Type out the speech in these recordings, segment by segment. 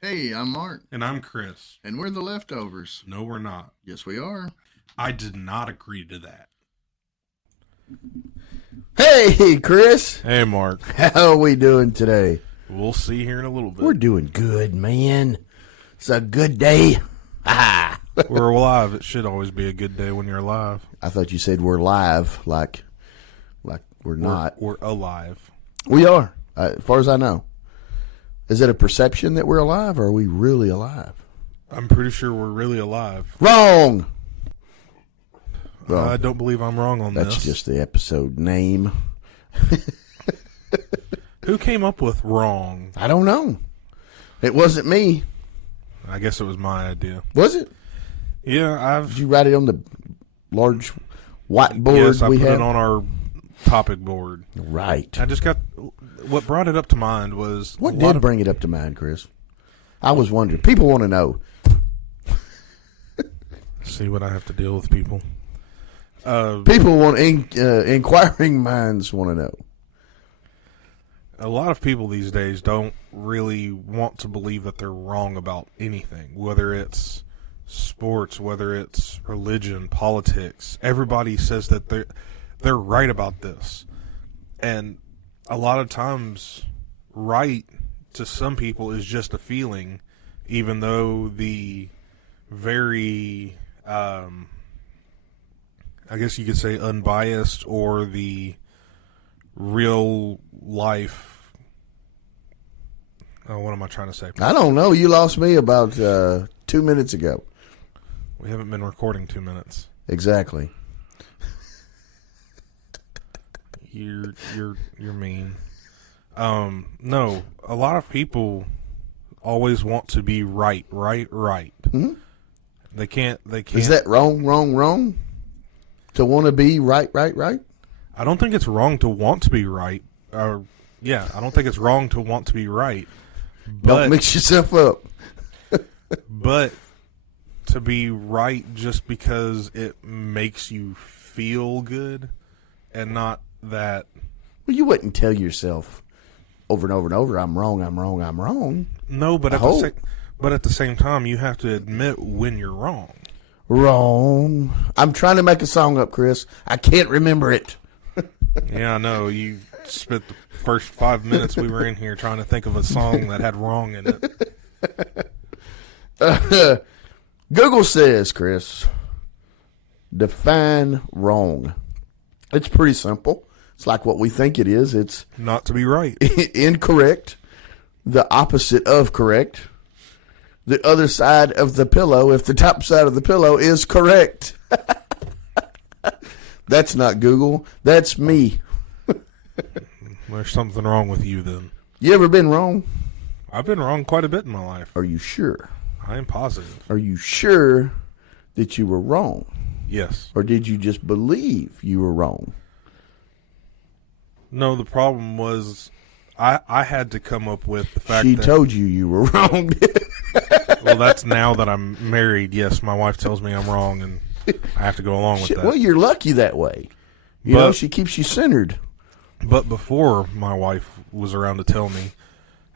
Hey, I'm Mark, And I'm Chris. and we're the leftovers. No, we're not. Yes, we are. I did not agree to that. Hey, Chris. Hey, Mark. How are we doing today? We'll see here in a little bit. We're doing good, man. It's a good day. Ah. We're alive. It should always be a good day when you're alive. I thought you said we're live, like we're not. We're alive. We are, as far as I know. Is it a perception that we're alive, or are we really alive? I'm pretty sure we're really alive. Wrong. Well, I don't believe I'm wrong on that's this. just the episode name. Who came up with wrong? I don't know. It wasn't me, I guess it was my idea. was it? Yeah, Did you write it on the large whiteboard yes, I we put have? it on our topic board. Right. I just got what brought it up to mind was What a lot did of- bring it up to mind, Chris? I was wondering. People want to know. see what I have to deal with people. People want inquiring minds want to know. A lot of people these days don't really want to believe that they're wrong about anything, whether it's sports, whether it's religion, politics. Everybody says that they're right about this. And a lot of times right to some people is just a feeling, even though the very I guess you could say unbiased or the real life. Oh, what am I trying to say? I don't know. You lost me about 2 minutes ago. We haven't been recording 2 minutes. Exactly. You're mean. No, a lot of people always want to be right. Mhm. They can't. Is that wrong? To want to be right? I don't think it's wrong to want to be right. Yeah, I don't think it's wrong to want to be right. But, Don't mix yourself up. but to be right just because it makes you feel good, and not that. Well, you wouldn't tell yourself over and over and over, I'm wrong. No, but I at the same time, you have to admit when you're wrong. Wrong. I'm trying to make a song up, Chris. I can't remember it. Yeah, I know. You spent the first 5 minutes we were in here trying to think of a song that had wrong in it. Google says, Chris, define wrong. It's pretty simple. It's like what we think it is. It's Not to be right. incorrect, the opposite of correct, the other side of the pillow if the top side of the pillow is correct. That's not Google. That's me. There's something wrong with you then. You ever been wrong? I've been wrong quite a bit in my life. Are you sure? I am positive. Are you sure that you were wrong? Yes. Or did you just believe you were wrong? No, the problem was I had to come up with the fact She that... told you were wrong. Well, that's now that I'm married. Yes, my wife tells me I'm wrong, and I have to go along with Shit, that. well, you're lucky that way. You know, she keeps you centered. But before my wife was around to tell me,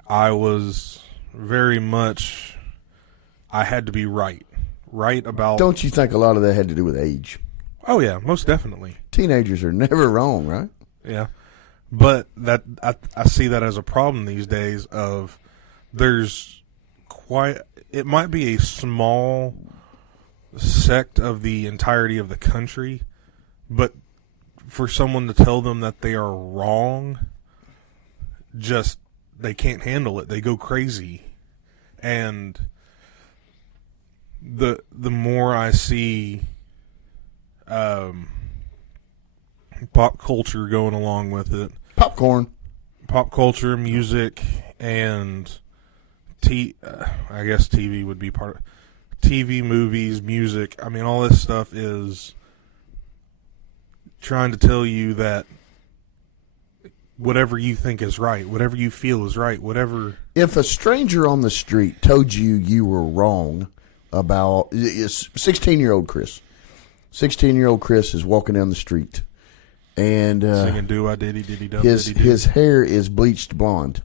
I was very much, I had to be right. Right about... Don't you think a lot of that had to do with age? Oh, yeah, most definitely. Teenagers are never wrong, right? Yeah. But that I see that as a problem these days of there's quite... It might be a small sect of the entirety of the country, but for someone to tell them that they are wrong, just they can't handle it. They go crazy. And the more I see pop culture going along with it, Popcorn. pop culture, music, and I guess TV would be part of TV, movies, music. I mean, all this stuff is trying to tell you that whatever you think is right, whatever you feel is right, whatever. If a stranger on the street told you were wrong about 16-year-old Chris. 16-year-old Chris is walking down the street, and Singing do-I-diddy, diddy-dum, his diddy-do. his hair is bleached blonde.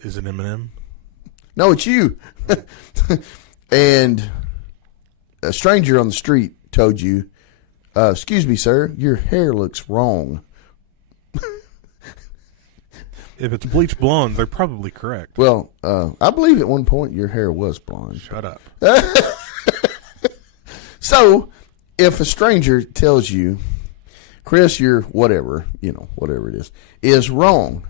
Is it Eminem? No, it's you. And a stranger on the street told you, excuse me, sir, your hair looks wrong. If it's bleached blonde, they're probably correct. Well, I believe at one point your hair was blonde. Shut up. So, if a stranger tells you, Chris, you're whatever, whatever it is wrong,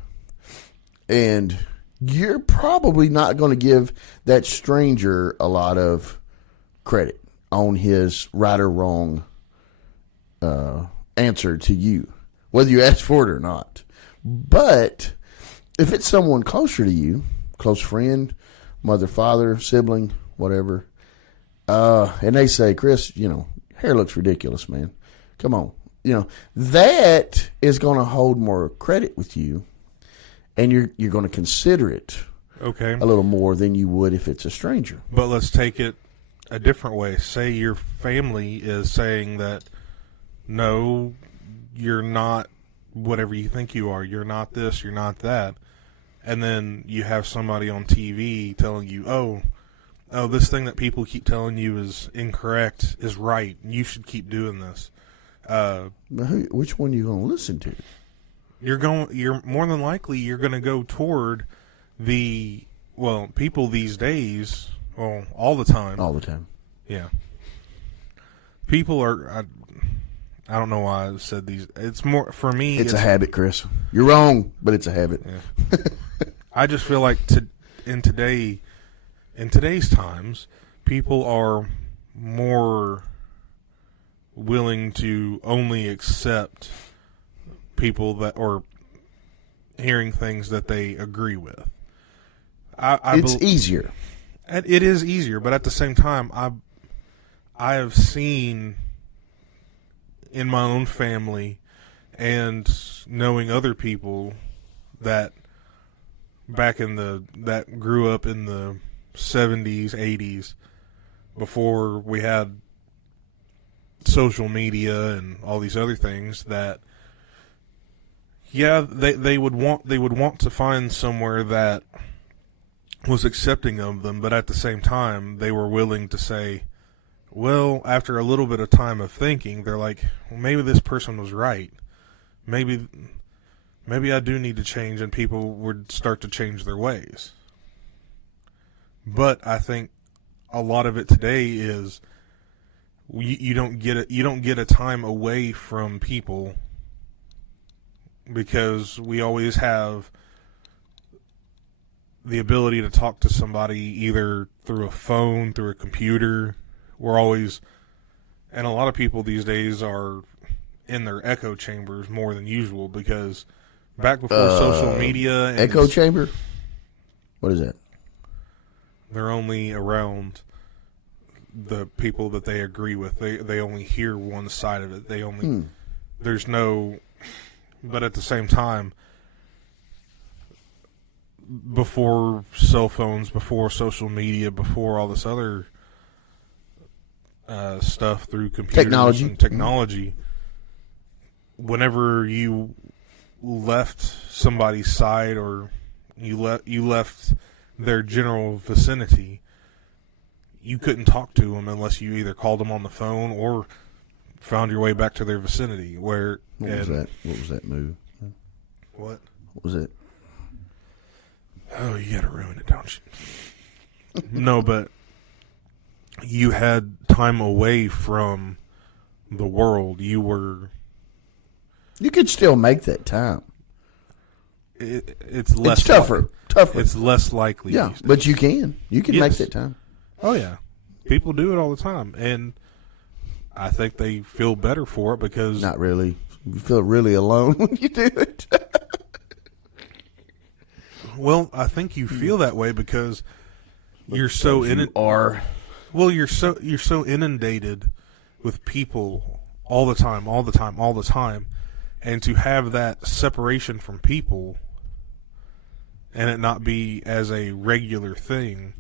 and you're probably not going to give that stranger a lot of credit on his right or wrong answer to you, whether you ask for it or not. But if it's someone closer to you, close friend, mother, father, sibling, whatever, and they say, Chris, hair looks ridiculous, man. Come on. That is going to hold more credit with you, and you're going to consider it Okay. a little more than you would if it's a stranger. But let's take it a different way. Say your family is saying that, no, you're not whatever you think you are. You're not this, you're not that. And then you have somebody on TV telling you, oh, this thing that people keep telling you is incorrect is right. You should keep doing this. Now, which one are you going to listen to? You're more than likely you're going to go toward people these days, all the time. All the time. Yeah. People are, I don't know why I said these. It's more, for me. It's a habit, Chris. You're wrong, but it's a habit. Yeah. I just feel like in today's times, people are more willing to only accept people that, or hearing things that they agree with. It's easier. It is easier, but at the same time, I have seen in my own family and knowing other people that that grew up in the 70s, 80s, before we had social media and all these other things, that they would want to find somewhere that was accepting of them, but at the same time they were willing to say, well, after a little bit of time of thinking, they're like, well, maybe this person was right. Maybe I do need to change, and people would start to change their ways. But I think a lot of it today is you don't get a time away from people, because we always have the ability to talk to somebody either through a phone, through a computer. We're always, and a lot of people these days are in their echo chambers more than usual, because back before social media and Echo chamber? What is that? they're only around the people that they agree with. They only hear one side of it. They only there's no, but at the same time, before cell phones, before social media, before all this other stuff through computers and technology, whenever you left somebody's side, or you left their general vicinity, you couldn't talk to them unless you either called them on the phone or found your way back to their vicinity. What was that move? What was it? Oh, you gotta ruin it, don't you? No, but you had time away from the world. You could still make that time. It's less. It's tougher. It's less likely. Yeah, but you can. You can make that time. Oh yeah, people do it all the time, and I think they feel better for it because not really. You feel really alone when you do it. Well, I think you feel that way because you're so you're so inundated with people all the time, and to have that separation from people and it not be as a regular thing,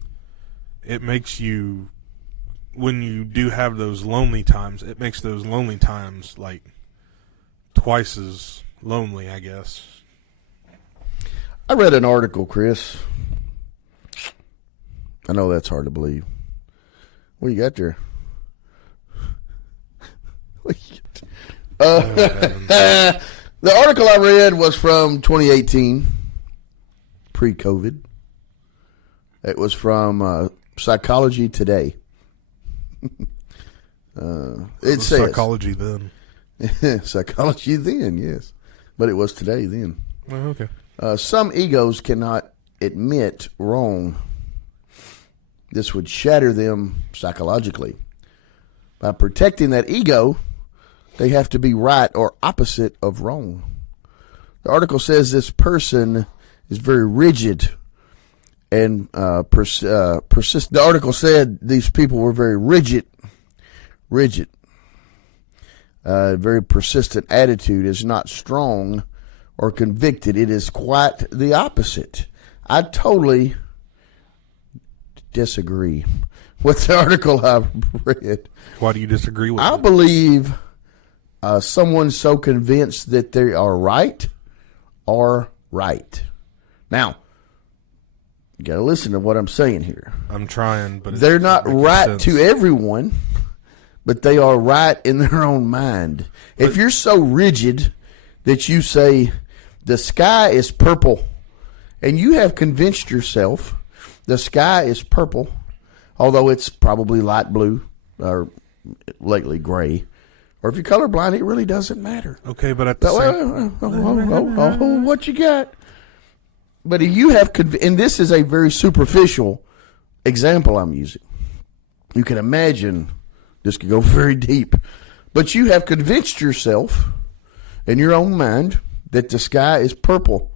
it makes you, when you do have those lonely times, it makes those lonely times like twice as lonely, I guess. I read an article, Chris, I know that's hard to believe. What you got there? The article I read was from 2018, pre-COVID. It was from Psychology Today. It says Psychology then. Psychology then, yes, but it was today then. Oh, okay. Some egos cannot admit wrong. This would shatter them psychologically. By protecting that ego, they have to be right or opposite of wrong. The article says this person is very rigid and persist. The article said these people were very rigid. Very persistent attitude is not strong or convicted. It is quite the opposite. I totally disagree with the article I've read. Why do you disagree with I it? believe someone so convinced that they are right. Now, you got to listen to what I'm saying here. I'm trying, but They're not right sense. to everyone, but they are right in their own mind. If you're so rigid that you say the sky is purple, and you have convinced yourself the sky is purple, although it's probably light blue or lately gray, or if you're colorblind, it really doesn't matter. Okay, but at the same What you got? But if you have, and this is a very superficial example I'm using. You can imagine this could go very deep, but you have convinced yourself in your own mind that the sky is purple.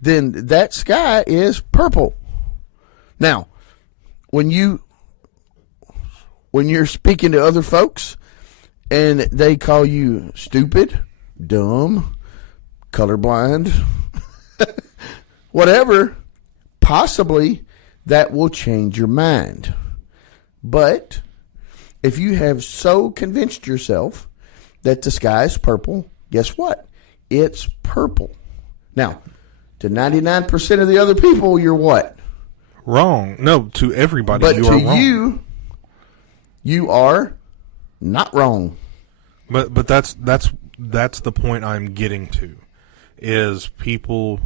Then that sky is purple. Now, when you're speaking to other folks and they call you stupid, dumb, colorblind, whatever, possibly that will change your mind. But if you have so convinced yourself that the sky is purple, guess what? It's purple. Now, to 99% of the other people, you're what? wrong. No, to everybody, But you to are wrong. you are not wrong. But that's the point I'm getting to, is people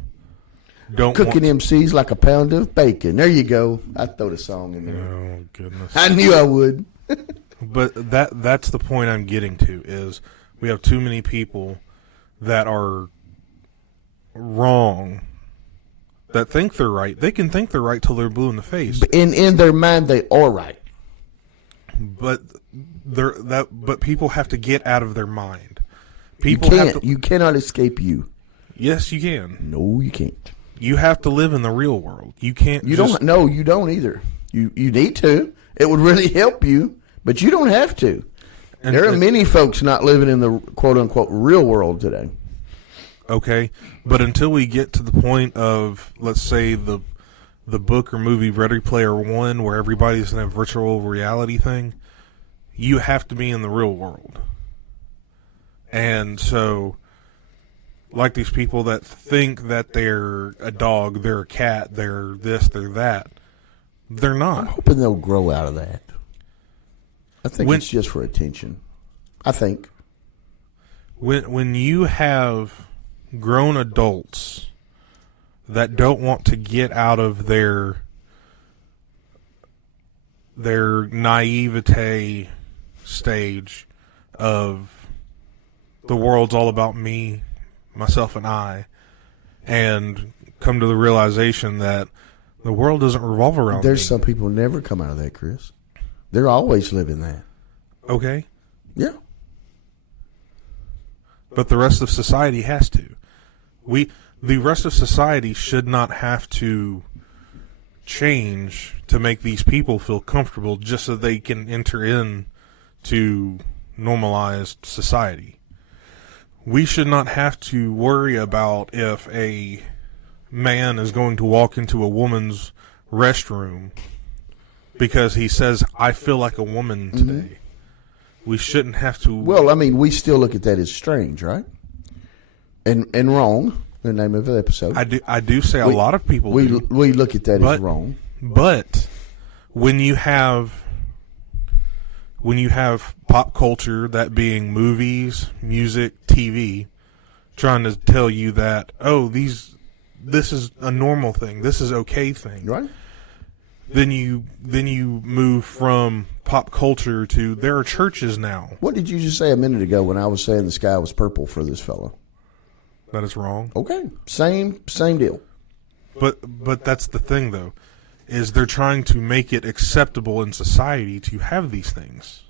don't Cooking want MCs like a pound of bacon. There you go. I throw the song in there. Oh goodness! I knew I would. But that's the point I'm getting to, is we have too many people that are wrong, that think they're right. They can think they're right till they're blue in the face. In their mind, they are right. But but people have to get out of their mind. You People have can't. to. You cannot escape you. Yes, you can. No, you can't. You have to live in the real world. You can't. You just, don't. No, you don't either. You need to. It would really help you, but you don't have to. And- There are many folks not living in the quote unquote real world today. Okay, but until we get to the point of, let's say, the book or movie Ready Player One, where everybody's in a virtual reality thing, you have to be in the real world. And so, like these people that think that they're a dog, they're a cat, they're this, they're that, they're I'm not. hoping they'll grow out of that. I think When- it's just for attention. I think. When you have grown adults that don't want to get out of their naivete stage of the world's all about me, myself, and I, and come to the realization that the world doesn't revolve around There's me. some people never come out of that, Chris. They're always living that. Okay, Yeah. but the rest of society has to. The rest of society should not have to change to make these people feel comfortable just so they can enter in to normalized society. We should not have to worry about if a man is going to walk into a woman's restroom because he says, I feel like a woman today. We shouldn't have to. Well, I mean, we still look at that as strange, right? And wrong. The name of the episode. I do say a lot of people we do. we look at that But- as wrong. But when you have pop culture, that being movies, music, TV, trying to tell you that, oh, this is a normal thing, this is okay thing, Right. then you move from pop culture to there are churches now. What did you just say a minute ago when I was saying the sky was purple for this fellow? That is wrong. Okay, same deal. But that's the thing, though, is they're trying to make it acceptable in society to have these things.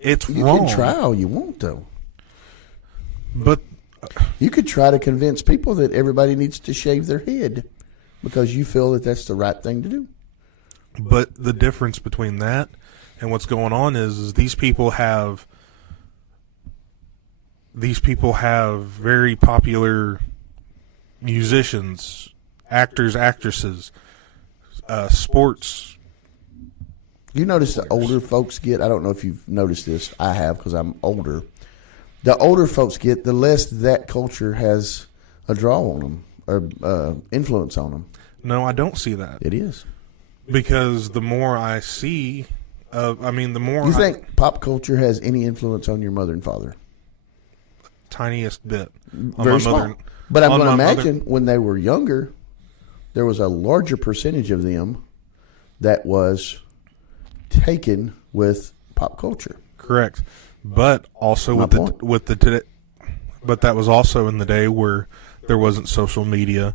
It's You wrong. can try all you want, though. But You could try to convince people that everybody needs to shave their head because you feel that that's the right thing to do. But the difference between that and what's going on is these people have very popular musicians, actors, actresses, sports. You notice the older folks get, I don't know if you've noticed this, I have because I'm older. The older folks get, the less that culture has a draw on them or influence on them. No, I don't see that. It is. Because the more I see, the more You think pop culture has any influence on your mother and father? Tiniest bit. On Very my small. mother, But I'm on going to my imagine when they were younger, there was a larger percentage of them that was taken with pop culture. correct. But also My point. but that was also in the day where there wasn't social media.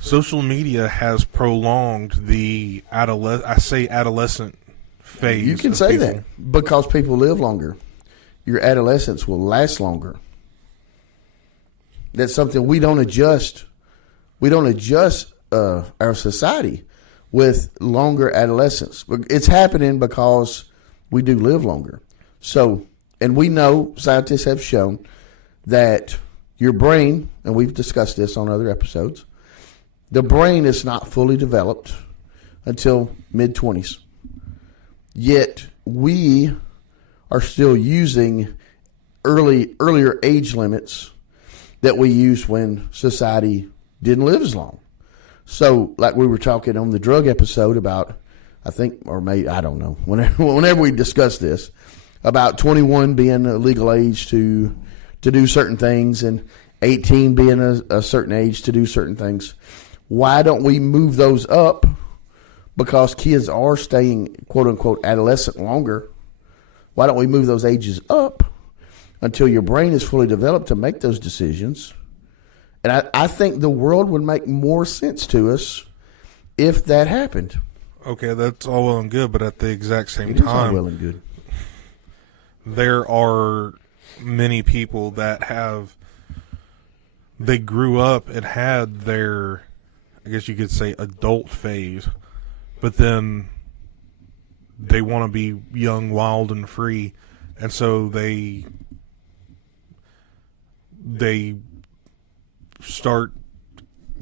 Social media has prolonged the adolescent phase. You can of say people. that because people live longer. Your adolescence will last longer. That's something we don't adjust. We don't adjust our society with longer adolescence. It's happening because we do live longer. So, and we know scientists have shown that your brain, and we've discussed this on other episodes, the brain is not fully developed until mid-20s. Yet we are still using earlier age limits that we used when society didn't live as long. So, like we were talking on the drug episode about, I think, or maybe, I don't know, whenever we discussed this, about 21 being a legal age to do certain things and 18 being a certain age to do certain things. Why don't we move those up? Because kids are staying, quote unquote, adolescent longer. Why don't we move those ages up until your brain is fully developed to make those decisions? And I think the world would make more sense to us if that happened. Okay, that's all well and good, but at the exact same It is all time, well and good. there are many people that they grew up and had their, I guess you could say, adult phase, but then they want to be young, wild, and free, and so they start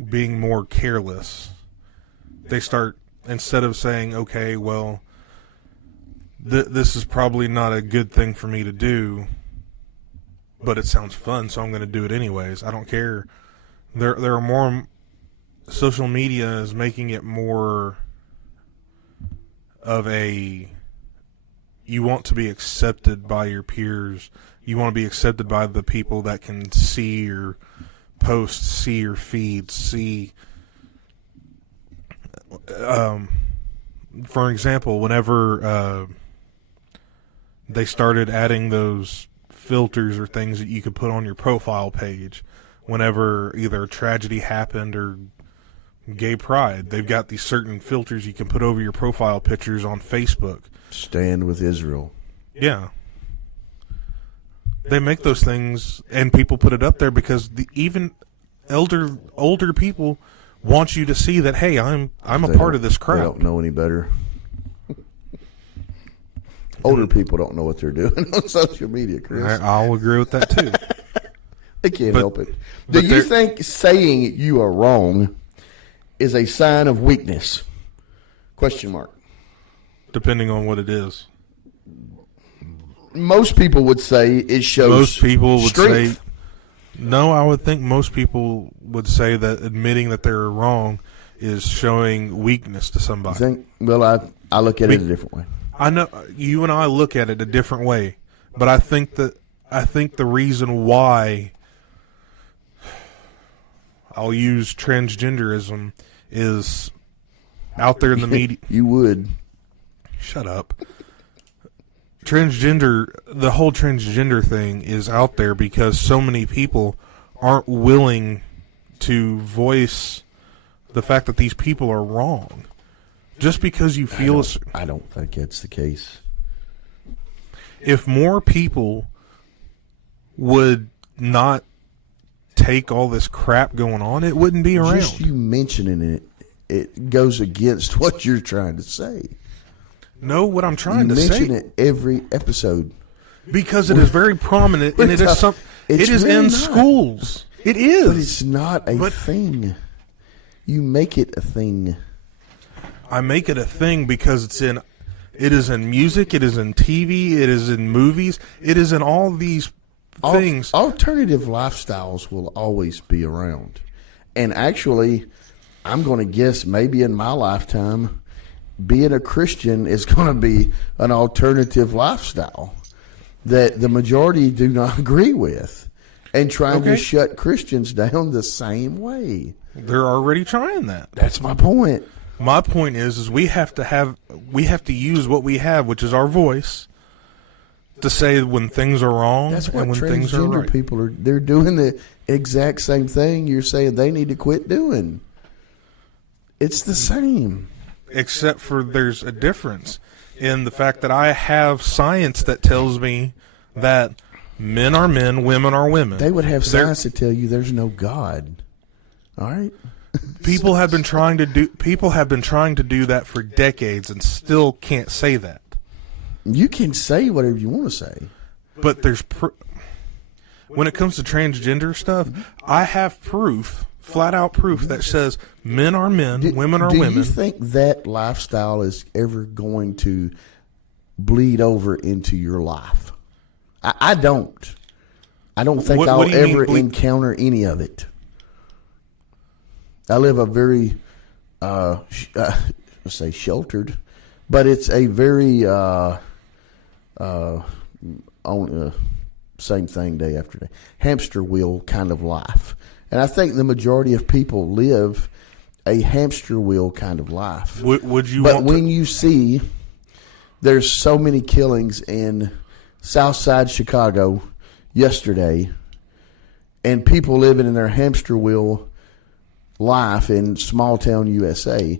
being more careless. They start, instead of saying, okay, well, this is probably not a good thing for me to do, but it sounds fun, so I'm going to do it anyways. I don't care. There are more. Social media is making it more of a. You want to be accepted by your peers. You want to be accepted by the people that can see your posts, see your feeds, see. For example, whenever they started adding those filters or things that you could put on your profile page, whenever either a tragedy happened or gay pride, they've got these certain filters you can put over your profile pictures on Facebook. Stand with Israel. Yeah. They make those things, and people put it up there because even older people want you to see that, hey, I'm a part of this They crowd. don't know any better. Older people don't know what they're doing on social media, Chris. I'll agree with that too. They can't help it. but Do you they're- think saying you are wrong is a sign of weakness? Question mark. Depending on what it is. Most people would say it shows Most people would strength. say, no, I would think most people would say that admitting that they're wrong is showing weakness to I somebody. think. Well, I look at it a different way. I know you and I look at it a different way, but I think the reason why I'll use transgenderism is out there in the media. You would. Shut up. The whole transgender thing is out there because so many people aren't willing to voice the fact that these people are wrong. Just because you feel I don't think that's the case. if more people would not take all this crap going on, it wouldn't be around. Just you mentioning it, it goes against what you're trying to say. No, what I'm trying You to say, mention it every episode. because it is very prominent and it is It's it is really in not. schools. It But is. it's not a thing. You make it a thing. I make it a thing because it is in music, it is in TV, it is in movies, it is in all these things. Alternative lifestyles will always be around. And actually, I'm going to guess maybe in my lifetime, being a Christian is going to be an alternative lifestyle that the majority do not agree with, and trying to Okay. shut Christians down the same way. They're already trying that. That's my point. My point is we have to use what we have, which is our voice, to say when things are wrong That's what and when things are transgender right. people are. They're doing the exact same thing you're saying they need to quit doing. It's the same. Except for there's a difference in the fact that I have science that tells me that men are men, women are women. They would have They're- science to tell you there's no God. All right. People have been trying to do that for decades and still can't say that. You can say whatever you want to say. But there's when it comes to transgender stuff, I have proof, flat out proof that says men are men, women are do women. you think that lifestyle is ever going to bleed over into your life? I don't. I don't think What I'll do you mean ever bleed? encounter any of it. I live a very, let's say sheltered, but it's a very, same thing day after day, hamster wheel kind of life. And I think the majority of people live a hamster wheel kind of life. Would you But want when you see there's so many killings in Southside Chicago yesterday, and people living in their hamster wheel life in small town USA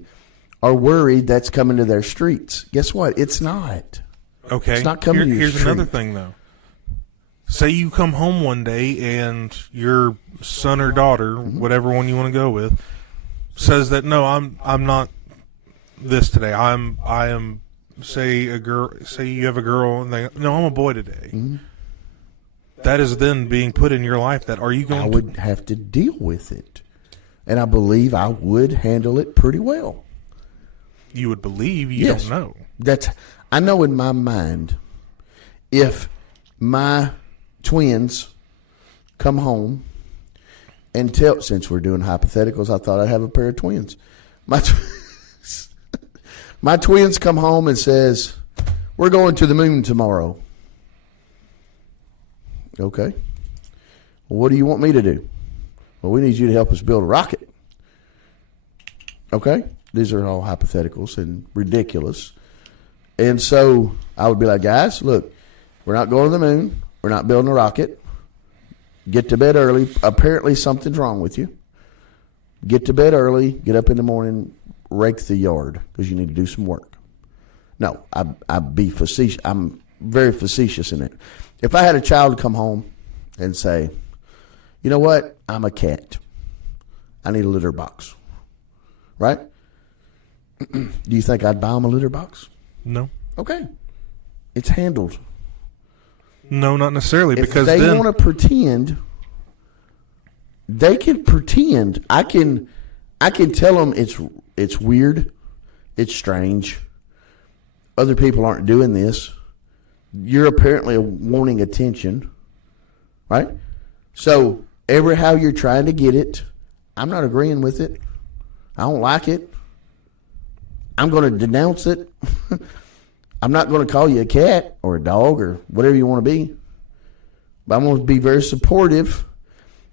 are worried that's coming to their streets. Guess what? It's not. okay, it's not coming to your here's another street. thing though. Say you come home one day and your son or daughter, whatever one you want to go with, says that no, I'm not this today. I am say you have a girl and no, I'm a boy today. That is then being put in your life. That are you going I would have to deal with it. And I believe I would handle it pretty well. you would believe you Yes. don't know. I know in my mind, if my twins come home and since we're doing hypotheticals, I thought I'd have a pair of twins. My twins come home and says, we're going to the moon tomorrow. Okay. Well, what do you want me to do? Well, we need you to help us build a rocket. Okay? These are all hypotheticals and ridiculous. And so I would be like, guys, look, we're not going to the moon. We're not building a rocket. Get to bed early. Apparently something's wrong with you. Get to bed early. Get up in the morning. Rake the yard because you need to do some work. No, I'd be facetious. I'm very facetious in it. If I had a child come home and say, you know what? I'm a cat. I need a litter box. Right? Do you think I'd buy them a litter box? No, Okay. It's handled. no, not necessarily If because they then want to pretend, they can pretend. I can tell them it's weird, it's strange. Other people aren't doing this. You're apparently wanting attention, right? So how you're trying to get it, I'm not agreeing with it. I don't like it. I'm going to denounce it. I'm not going to call you a cat or a dog or whatever you want to be. But I'm going to be very supportive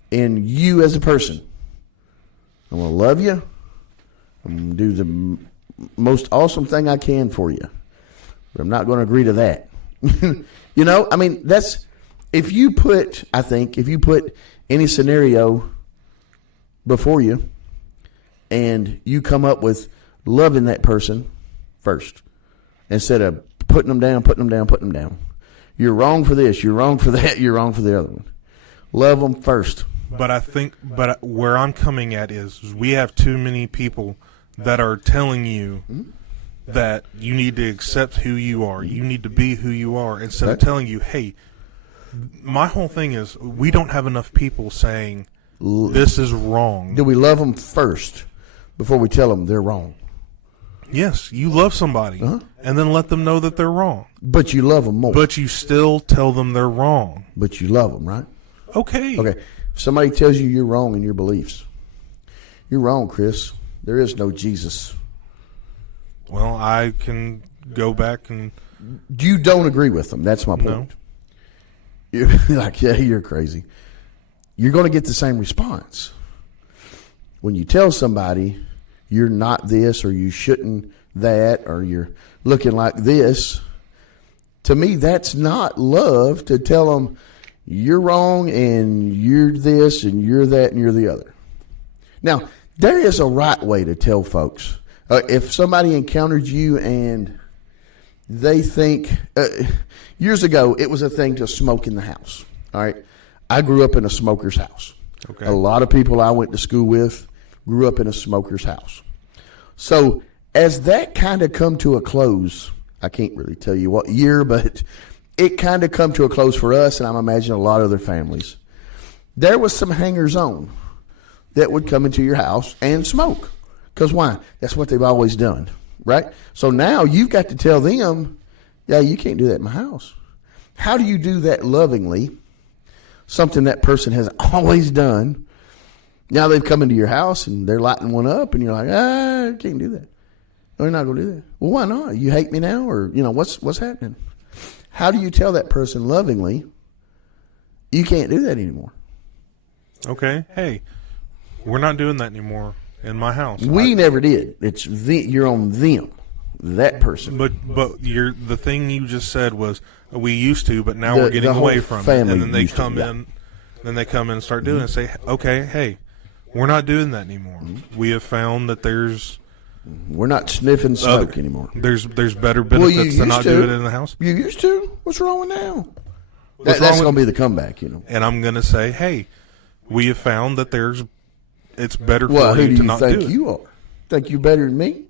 in you as a person. I'm going to love you. I'm going to do the most awesome thing I can for you. But I'm not going to agree to that. You know, I mean, that's, if you put any scenario before you and you come up with loving that person first instead of putting them down. You're wrong for this. You're wrong for that. You're wrong for the other one. Love them first. But where I'm coming at is we have too many people that are telling you that you need to accept who you are. You need to be who you are instead of telling you, hey, my whole thing is we don't have enough people saying this is wrong. Do we love them first before we tell them they're wrong? Yes, you love somebody and then let them know that they're wrong. But you love them more. But you still tell them they're wrong. But you love them, right? Okay. Okay. If somebody tells you you're wrong in your beliefs, you're wrong, Chris. There is no Jesus. Well, I can go back and... You don't agree with them. That's my point. No. You're like, yeah, you're crazy. You're going to get the same response. When you tell somebody you're not this or you shouldn't that or you're looking like this, to me, that's not love to tell them you're wrong and you're this and you're that and you're the other. Now, there is a right way to tell folks. If somebody encountered you and they think, years ago, it was a thing to smoke in the house. All right. I grew up in a smoker's house. Okay. A lot of people I went to school with grew up in a smoker's house. So as that kind of come to a close, I can't really tell you what year, but it kind of come to a close for us, and I'm imagining a lot of other families. There was some hangers-on that would come into your house and smoke. Because why? That's what they've always done, right? So now you've got to tell them, yeah, you can't do that in my house. How do you do that lovingly? Something that person has always done. Now they've come into your house and they're lighting one up and you're like, I can't do that. No, you're not going to do that. Well, why not? You hate me now? Or, what's happening? How do you tell that person lovingly, you can't do that anymore? Okay. Hey, we're not doing that anymore in my house. We never did. You're on them, that person. But the thing you just said was we used to, but now we're getting away from it. And then they come in. Then they come in and start doing it and say, okay, hey, we're not doing that anymore. We have found that we're not sniffing smoke anymore. There's better benefits to not doing it in the house. You used to? What's wrong with now? That's going to be the comeback, And I'm going to say, hey, we have found that it's better for you to not do it. Who do you think you are? Think you're better than me?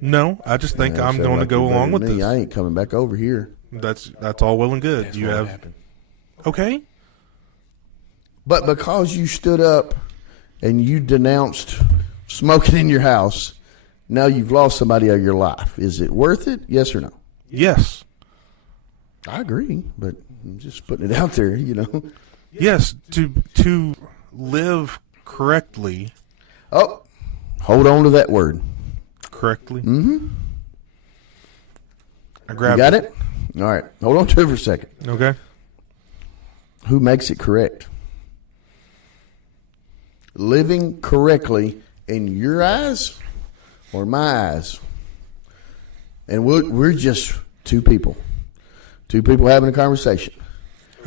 No, I just think I'm going to go along with this. I ain't coming back over here. That's all well and good. That's what happened. Okay. But because you stood up and you denounced smoking in your house, now you've lost somebody out of your life. Is it worth it? Yes or no? Yes. I agree, but I'm just putting it out there, Yes, to live correctly. Oh, hold on to that word. Correctly? Mm-hmm. I grabbed You got it? All right. Hold on to it for a second. Okay. Who makes it correct? Living correctly in your eyes or my eyes? And we're just two people having a conversation.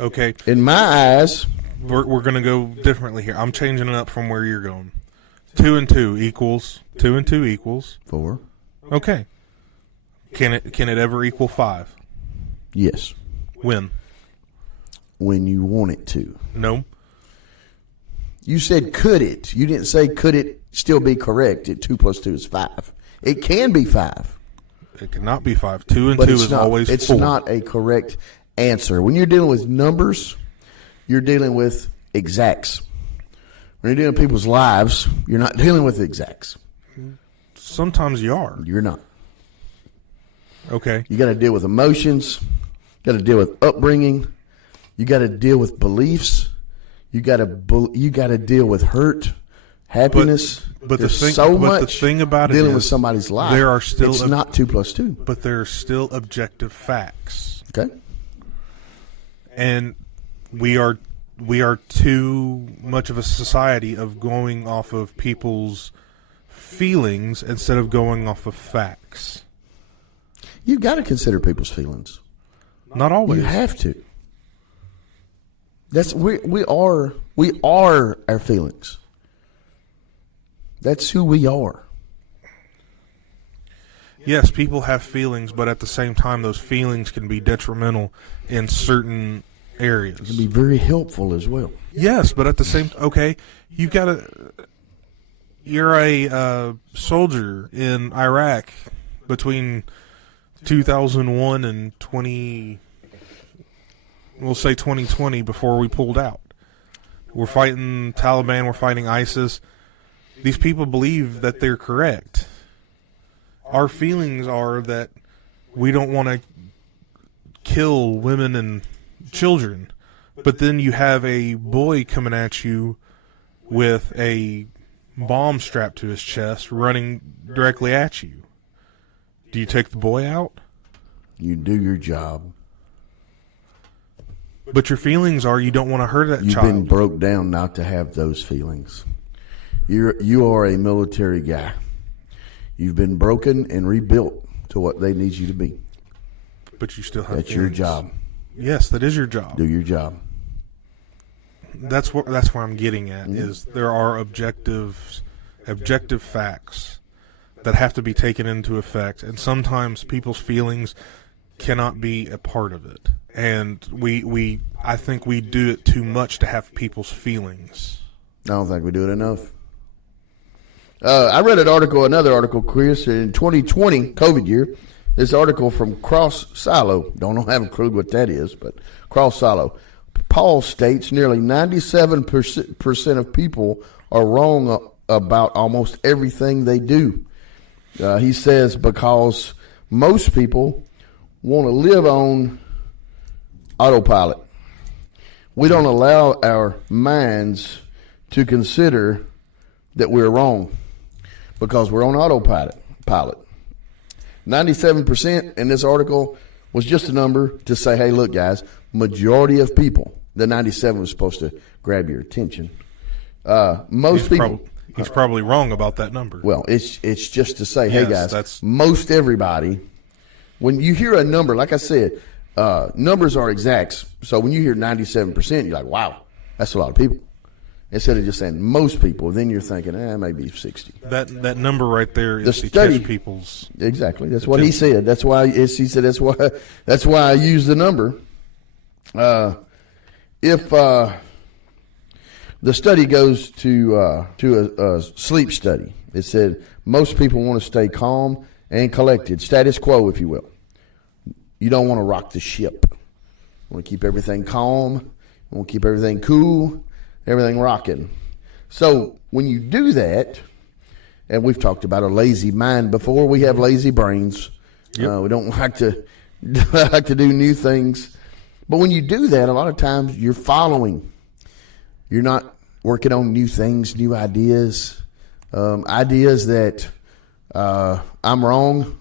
Okay. In my eyes, We're going to go differently here. I'm changing it up from where you're going. 2 and 2 equals 2 and 2 equals 4. Okay. Can it ever equal 5? Yes. When? When you want it to. No. You said could it. You didn't say could it still be correct at 2 plus 2 is 5. It can be 5. It cannot be 5. 2 and But 2 it's is not, always 4. It's not a correct answer. When you're dealing with numbers, you're dealing with exacts. When you're dealing with people's lives, you're not dealing with exacts. Sometimes you are. You're not. Okay. You got to deal with emotions. You got to deal with upbringing. You got to deal with beliefs. You got to deal with hurt. happiness. But there's the so the much thing about it dealing is with somebody's life. there are still it's not 2 + 2. but there are still objective facts, Okay. and we are too much of a society of going off of people's feelings instead of going off of facts. You've got to consider people's feelings. Not always. You have to. That's we are our feelings. That's who we are. Yes, people have feelings, but at the same time, those feelings can be detrimental in certain areas. It can be very helpful as well. Yes, but at the same, okay, you're a soldier in Iraq between 2001 and we'll say 2020 before we pulled out. We're fighting Taliban, we're fighting ISIS. These people believe that they're correct. Our feelings are that we don't want to kill women and children. But then you have a boy coming at you with a bomb strapped to his chest running directly at you. Do you take the boy out? You do your job. But your feelings are you don't want to hurt that You've child. been broke down not to have those feelings. You are a military guy. You've been broken and rebuilt to what they need you to be. But you still have That's feelings. your job. Yes, that is your job. Do your job. That's where I'm getting at. Is there are objective facts that have to be taken into effect, and sometimes people's feelings cannot be a part of it. And I think we do it too much to have people's feelings. I don't think we do it enough. I read another article, Chris, in 2020, COVID year. This article from Cross Silo. Don't have a clue what that is, but Cross Silo. Paul states nearly 97% of people are wrong about almost everything they do. He says because most people want to live on autopilot. We don't allow our minds to consider that we're wrong because we're on autopilot. 97% in this article was just a number to say, hey, look, guys, majority of people, the 97 was supposed to grab your attention. Most people. He's probably wrong about that number. Well, it's just to say, hey, Yes, guys, most everybody, when you hear a number, like I said, numbers are exacts. So when you hear 97%, you're like, wow, that's a lot of people. Instead of just saying most people, then you're thinking, maybe 60. That number right there is The to study- catch people's. Exactly. That's what he said. That's why he said that's why I use the number. If the study goes to a sleep study, it said most people want to stay calm and collected, status quo, if you will. You don't want to rock the ship. You want to keep everything calm. You want to keep everything cool, everything rocking. So when you do that, and we've talked about a lazy mind before, we have lazy brains. Yep. We don't like to do new things. But when you do that, a lot of times you're following. You're not working on new things, new ideas, ideas that I'm wrong.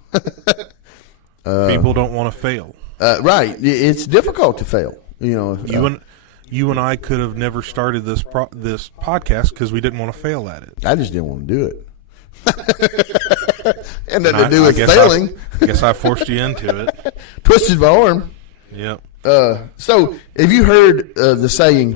People don't want to fail. Right. It's difficult to fail. You and I could have never started this podcast because we didn't want to fail at it. I just didn't want to do it. And nothing to do with guess failing. I guess I forced you into it. Twisted my arm. Yep. So, have you heard the saying,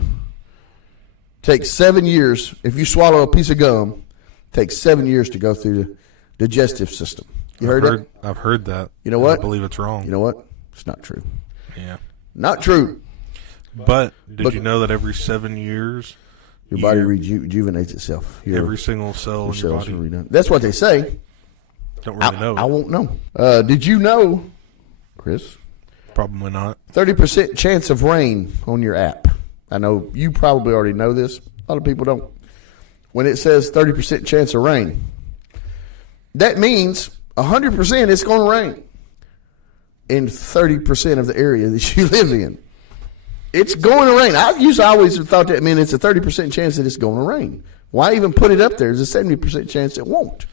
takes 7 years, if you swallow a piece of gum, it takes 7 years to go through the digestive system. You heard that? I've heard that. You know what? I believe it's wrong. You know what? It's not true. Yeah. Not true. But did you know that every 7 years, Your body rejuvenates itself. every single cell in your cells body? are redone. That's what they say. Don't really know. I won't know. Did you know, Chris, Probably not. 30% chance of rain on your app? I know you probably already know this. A lot of people don't. When it says 30% chance of rain, that means 100% it's going to rain in 30% of the area that you live in. It's going to rain. I always thought that meant it's a 30% chance that it's going to rain Why even put it up there? There's a 70% chance it won't.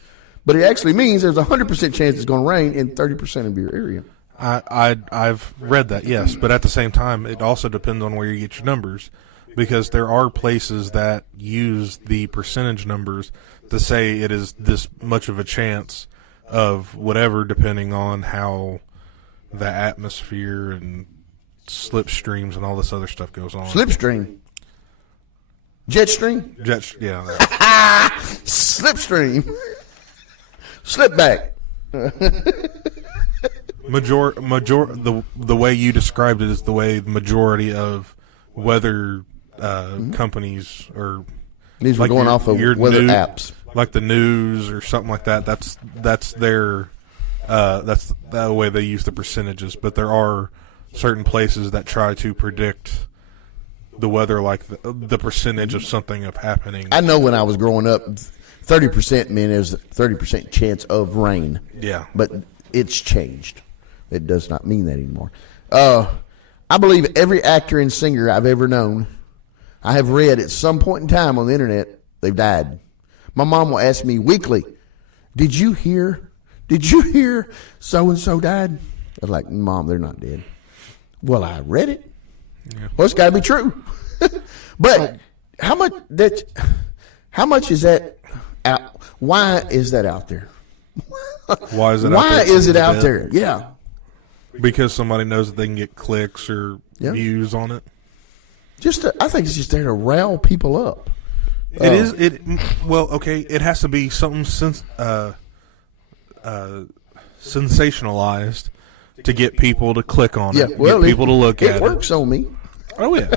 But it actually means there's a 100% chance it's going to rain in 30% of your area. I've read that, yes, but at the same time, it also depends on where you get your numbers, because there are places that use the percentage numbers to say it is this much of a chance of whatever, depending on how the atmosphere and slipstreams and all this other stuff goes on. Slipstream. Jetstream? Yeah. Slipstream. Slip back. The way you described it is the way the majority of weather companies or These were going off of weather apps. Like the news or something like that. That's their that's the way they use the percentages. But there are certain places that try to predict the weather, like the percentage of something of happening. I know when I was growing up, 30% meant there's a 30% chance of rain. Yeah. But it's changed. It does not mean that anymore. I believe every actor and singer I've ever known, I have read at some point in time on the internet, they've died. My mom will ask me weekly, did you hear so-and-so died? I was like, Mom, they're not dead. Well, I read it. Yeah. Well, it's got to be true. But how much is that out? Why is that out there? Why is it out there? Yeah. Because somebody knows that they can get clicks or views on it. I think it's just there to rile people up. It is. Well, okay. It has to be something sensationalized to get people to click on it. Get people to look at it. It works on me. Oh yeah.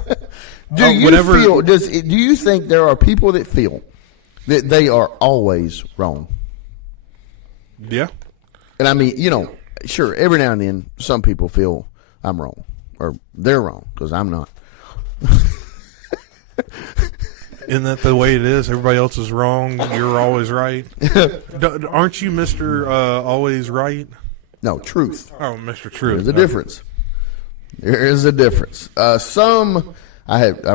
Do you think there are people that feel that they are always wrong? Yeah. And I mean, sure, every now and then some people feel I'm wrong or they're wrong because I'm not. Isn't that the way it is? Everybody else is wrong. You're always right. Aren't you Mr. Always Right? No, Truth. Oh, Mr. Truth. There's a difference. There is a difference. I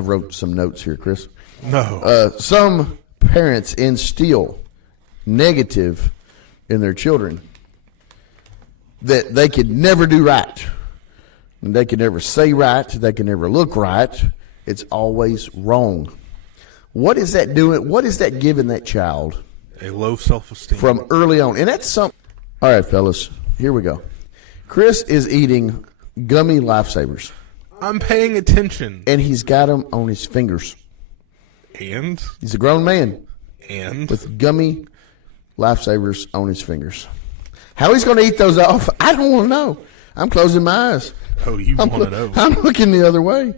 wrote some notes here, Chris. No. Some parents instill negative in their children that they could never do right. And they could never say right. They can never look right. It's always wrong. What is that doing? What is that giving that child? A low self-esteem. From early on. And that's something. All right, fellas, here we go. Chris is eating gummy Lifesavers. I'm paying attention. And he's got them on his fingers. And? He's a grown man. And? With gummy Lifesavers on his fingers. How he's going to eat those off, I don't want to know. I'm closing my eyes. Oh, you want to know. I'm looking the other way.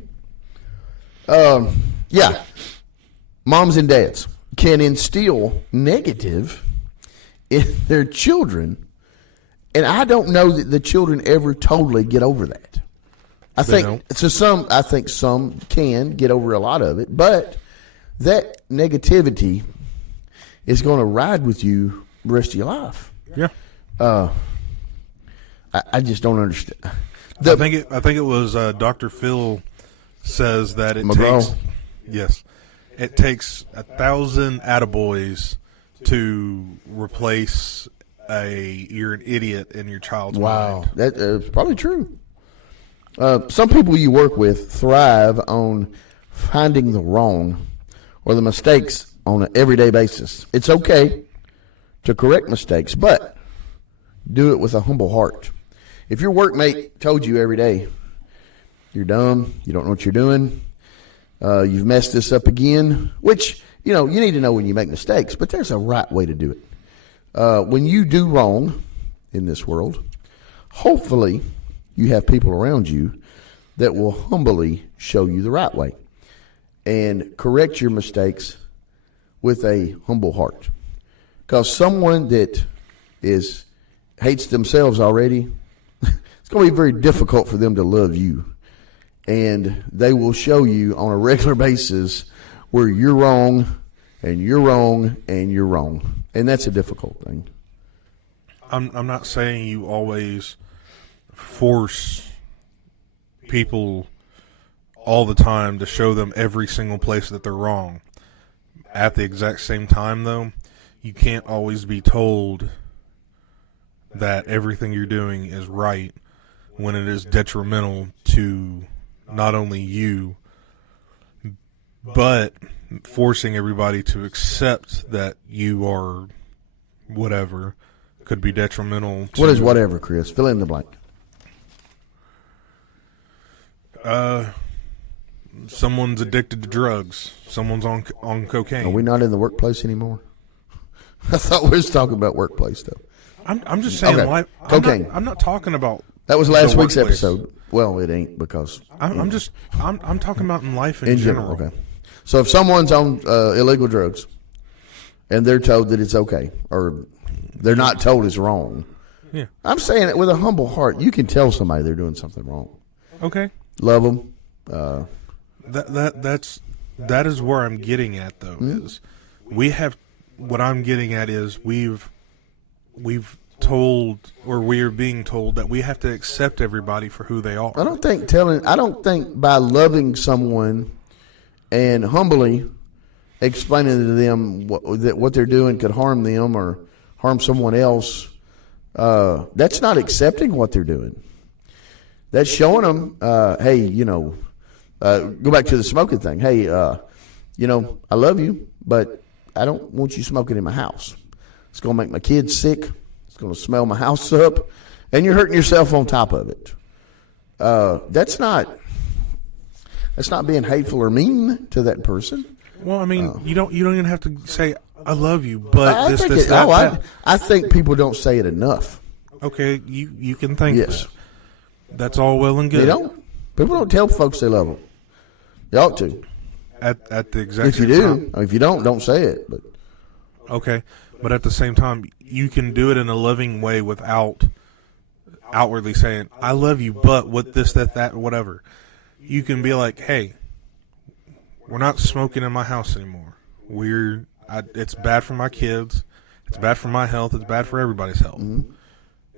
Yeah. Moms and dads can instill negative in their children, and I don't know that the children ever totally get over that. I think some can get over a lot of it, but that negativity is going to ride with you the rest of your life. Yeah. I just don't understand. I think it was Dr. Phil says that it takes 1,000 attaboys to replace you're an idiot in your child's mind. That's probably true. Some people you work with thrive on finding the wrong or the mistakes on an everyday basis. It's okay to correct mistakes, but do it with a humble heart. If your workmate told you every day, you're dumb, you don't know what you're doing, you've messed this up again, which, you need to know when you make mistakes, but there's a right way to do it. When you do wrong in this world, hopefully you have people around you that will humbly show you the right way and correct your mistakes with a humble heart. Because someone that hates themselves already, it's going to be very difficult for them to love you. And they will show you on a regular basis where you're wrong, and you're wrong, and you're wrong. And that's a difficult thing. I'm not saying you always force people all the time to show them every single place that they're wrong. At the exact same time, though, you can't always be told that everything you're doing is right when it is detrimental to not only you, but forcing everybody to accept that you are whatever could be detrimental to... What is whatever, Chris? Fill in the blank. Someone's addicted to drugs. Someone's on cocaine. Are we not in the workplace anymore? I thought we was talking about workplace stuff. I'm just saying, Okay. life. Cocaine. I'm not talking about. That was last the week's workplace. episode. Well, it ain't because I'm talking about in life in general. Okay. So if someone's on illegal drugs and they're told that it's okay, or they're not told it's wrong, Yeah. I'm saying it with a humble heart. You can tell somebody they're doing something wrong. Okay. Love them. That is where I'm getting at, though. Is we have what I'm getting at is we've told, or we are being told, that we have to accept everybody for who they are. I don't think by loving someone and humbly explaining to them that what they're doing could harm them or harm someone else, that's not accepting what they're doing. That's showing them, hey, go back to the smoking thing. Hey, I love you, but I don't want you smoking in my house. It's going to make my kids sick. It's going to smell my house up, and you're hurting yourself on top of it. That's not being hateful or mean to that person. Well, I mean, you don't even have to say I love you, but that. I think people don't say it enough. Okay, you can think Yes. that. That's all well and good. They don't. People don't tell folks they love them. You ought to. At the exact If you same do, time. if you don't say it. But Okay, but at the same time, you can do it in a loving way without outwardly saying, I love you, but with this, that, whatever. You can be like, hey, we're not smoking in my house anymore. It's bad for my kids. It's bad for my health. It's bad for everybody's health. Mm-hmm.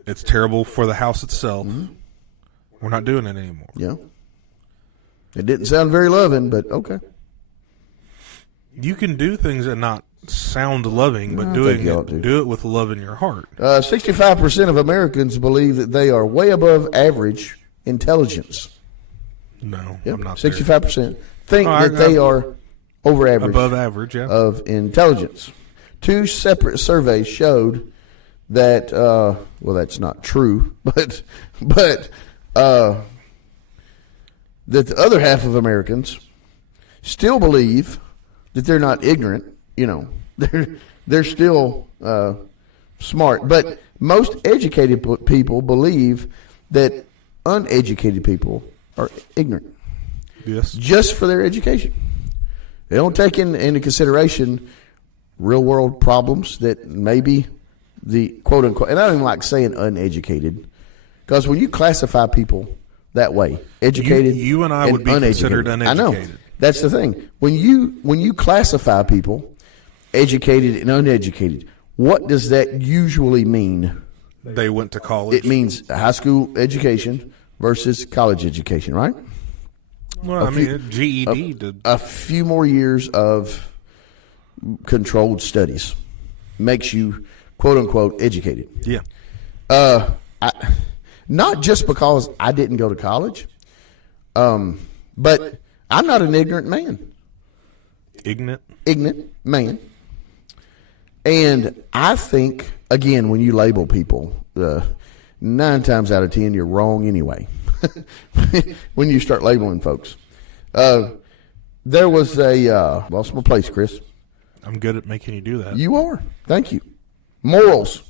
It's terrible for the house itself. We're not doing it anymore. yeah, it didn't sound very loving, but okay. You can do things that not sound loving, but I do think you ought to. it with love in your heart. 65% of Americans believe that they are way above average intelligence. No, Yep. I'm not there. 65% think Oh, that they are over average Above average, yeah. of intelligence. Two separate surveys showed that well, that's not true, but that the other half of Americans still believe that they're not ignorant. They're still smart, but most educated people believe that uneducated people are ignorant Yes. just for their education. They don't take into consideration real world problems that maybe the quote unquote, and I don't even like saying uneducated, because when you classify people that way, educated, You and I would be considered I know. uneducated. That's the thing. When you classify people, educated and uneducated, what does that usually mean? They went to college. It means high school education versus college education, right? Well, I mean, GED did. A few more years of controlled studies makes you quote unquote educated. Yeah. Not just because I didn't go to college, but I'm not an ignorant man. Ignorant man. And I think, again, when you label people, 9 times out of 10, you're wrong anyway. When you start labeling folks. There was lost my place, Chris. I'm good at making you do that. You are. Thank you. Morals,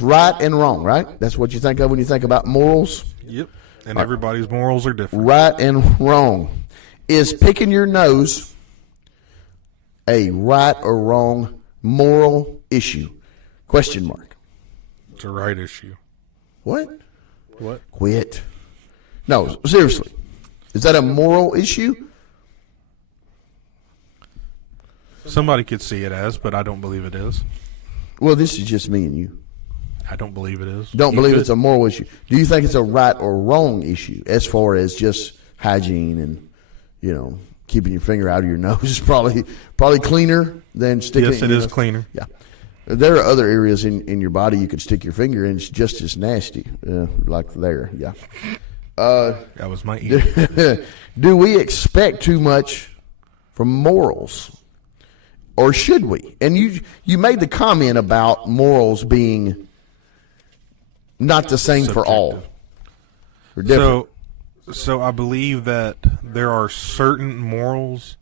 right and wrong, right? That's what you think of when you think about morals. Yep. And everybody's morals are different. Right and wrong. Is picking your nose a right or wrong moral issue? Question mark. It's a right issue. What? What? Quit. No, seriously. Is that a moral issue? Somebody could see it as, but I don't believe it is. Well, this is just me and you. I don't believe it is. Don't You believe could- it's a moral issue. Do you think it's a right or wrong issue as far as just hygiene and, keeping your finger out of your nose is probably cleaner than sticking Yes, it in it your is nose. cleaner. Yeah. There are other areas in your body you could stick your finger in. It's just as nasty, like there. Yeah. That was my ear. Do we expect too much from morals, or should we? And you made the comment about morals being not the same for all. Or different. So I believe that there are certain morals